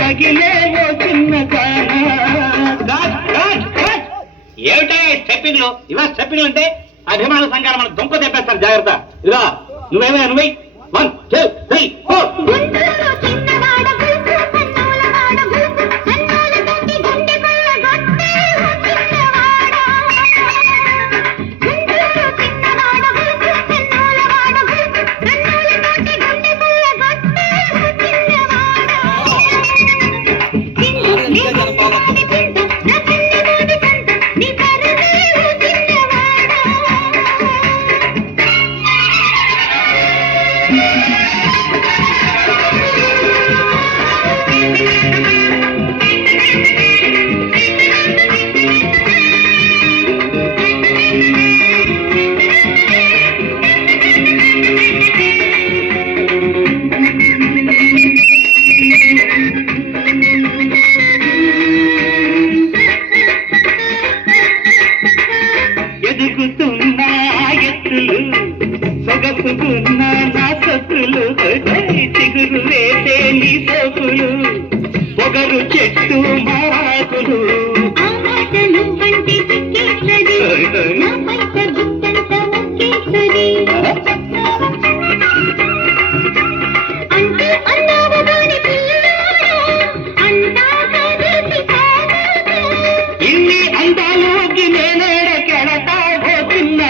తగిలే ఓ చిన్న ఏమిటా స్టెప్పింగ్లు ఇలా స్టెప్పింగ్లు అంటే అభిమాన సంఘాలు మన దుంప తెప్పేస్తారు జాగ్రత్త ఇలా నువ్వేమైనా నువ్వు 1 2 3 4 ఎదుగుతున్నా ఎత్తులు సొగసుకున్న నా సొత్తులు చిగురు వేసే నీ సోకులు పొగరు చెట్టు మాకులు ఇన్ని అందాలోకి నేనేడ కెడతా చిన్న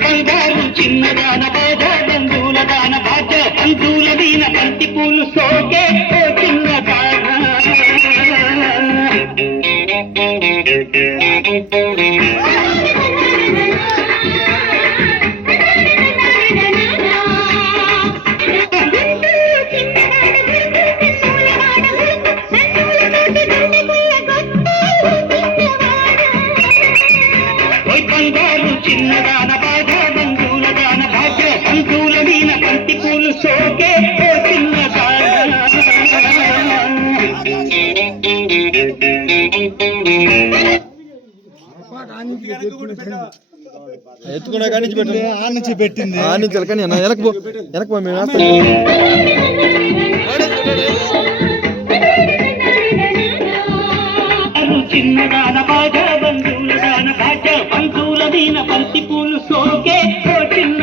బంగారు చిన్నదాన బాధ బంధువుల దాన బాధ బంధువుల దీన బంతి పూలు సోకే ఓ చిన్న బంగారు చిన్నదాన బాధ బంధువుల దాన బాధ బంధువుల దీన బంతి పూలు సోకే ఓ చిన్న ఎత్తుకున్నా కానీ పెట్టింది ఆ నుంచి కానీ వెనక్కి మేము చిన్నదాన బాధ బంధువుల దాన బాధ బంధువుల దీన బంతి పూలు సోకే ఓ చిన్న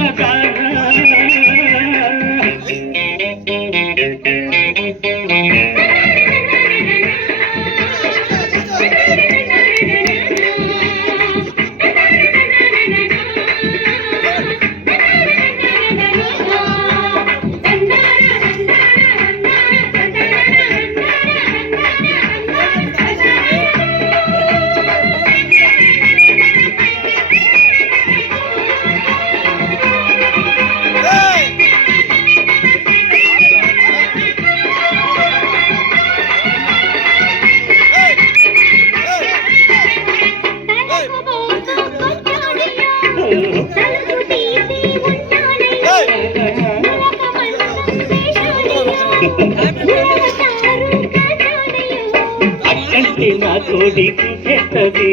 అక్కంటి నా తోడి కూసేస్తుంది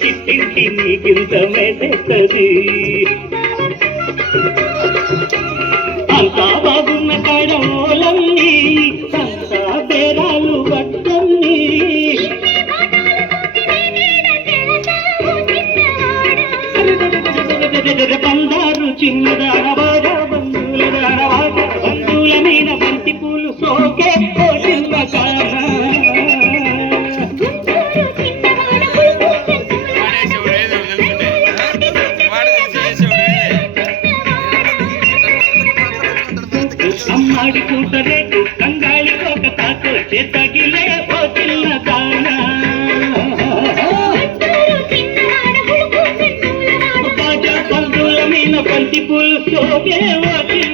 చిట్టింటి నీకింత మేసేస్తుంది అంతా బాగున్న కాడమూలన్నీ అంతా బేరాలు వట్టన్నీ బందారు చిన్నదాన బాగా బంధువుల దాన బాగా బంధువుల మీద బంతి పూలు సోకే ఓ చిన్న అమ్మాడి కూటరేకు కంగాళి కోక తాకు చేతగిలే ఓ చిన్న దాన బాజా బంధువుల మీద బంతి పూలు సోకే ఓ చిన్న